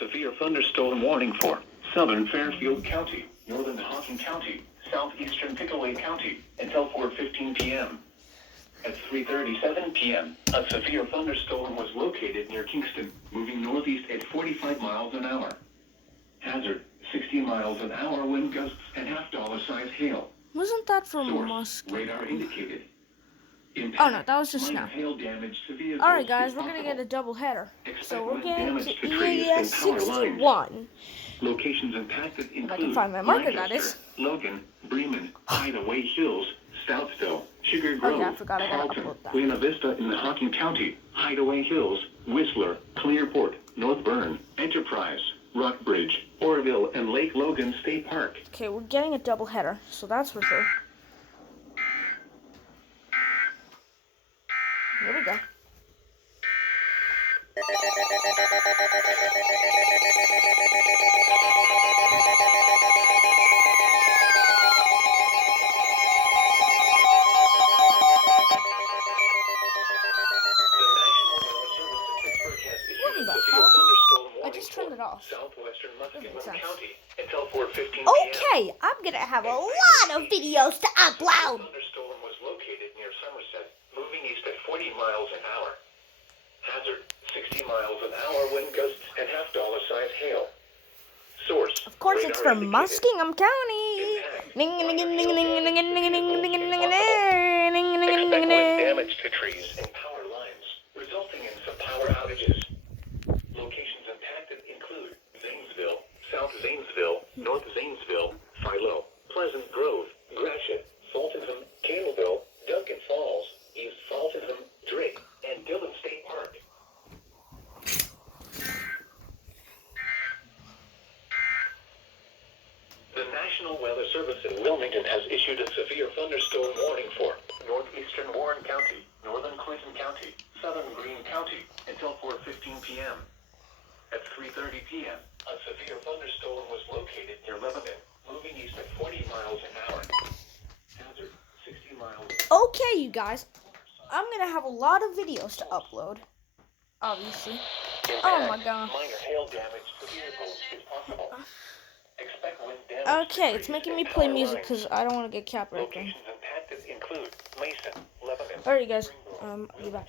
severe thunderstorm warning for southern Fairfield County, northern Hocking County, southeastern Pickaway County until 4:15 p.m. At 3:37 p.m., a severe thunderstorm was located near Kingston, moving northeast at 45 miles an hour. Hazard, 60 miles an hour wind gusts and $half-size hail. Wasn't that from Source, Musk? radar indicated. Impact, Oh no, that was just now. hail damage to vehicles. Alright guys, we're possible. gonna get a double header. So we're Wind getting damage to to trees EAS and power lines. 61. Locations impacted include If I can find my marker, that Lancaster, is. Logan, Bremen, Hideaway Hills, Stoutsville, Sugar Oh Grove, yeah, I forgot I gotta Halton, upload that. Buena Vista in the Hocking County, Hideaway Hills, Whistler, Clearport, North Bern, Enterprise, Rockbridge, Oroville, and Lake Logan State Park. Okay, we're getting a double header, so that's for sure. Here we go. What the hell? I just turned it off. Southwestern Muskegon Makes sense. County until 4:15 p.m. Okay, I'm gonna have a lot of videos to upload. Thunderstorm was located near Somerset, moving east at 40 miles an hour. Hazard, 60 miles an hour wind gusts and $half-size hail. Source, Of course, it's radar from indicated. Muskingum County. Expect wind damage to trees and power lines, resulting in some power outages. Locations impacted include Zanesville, South Zanesville, North Zanesville, Philo, Pleasant Grove, Gratiot, Fultonham, Campbellville, Duncan Falls, East Fultonham, Drake, and Dillon State Park. The National Weather Service in Wilmington has issued a severe thunderstorm warning for northeastern Warren County, northern Clinton County, southern Greene County until 4:15 p.m. At 3:30 p.m., a severe thunderstorm was located near Lebanon, moving east at 40 miles an hour. Hazard, 60 miles. Okay, you guys, I'm gonna have a lot of videos to upload. Obviously. Oh my god. Minor hail damage to vehicles is possible. Expect wind damage. Okay, it's making me play music because I don't want to get copyright. Locations impacted include Mason, Lebanon. Alright, you guys. I'll be back.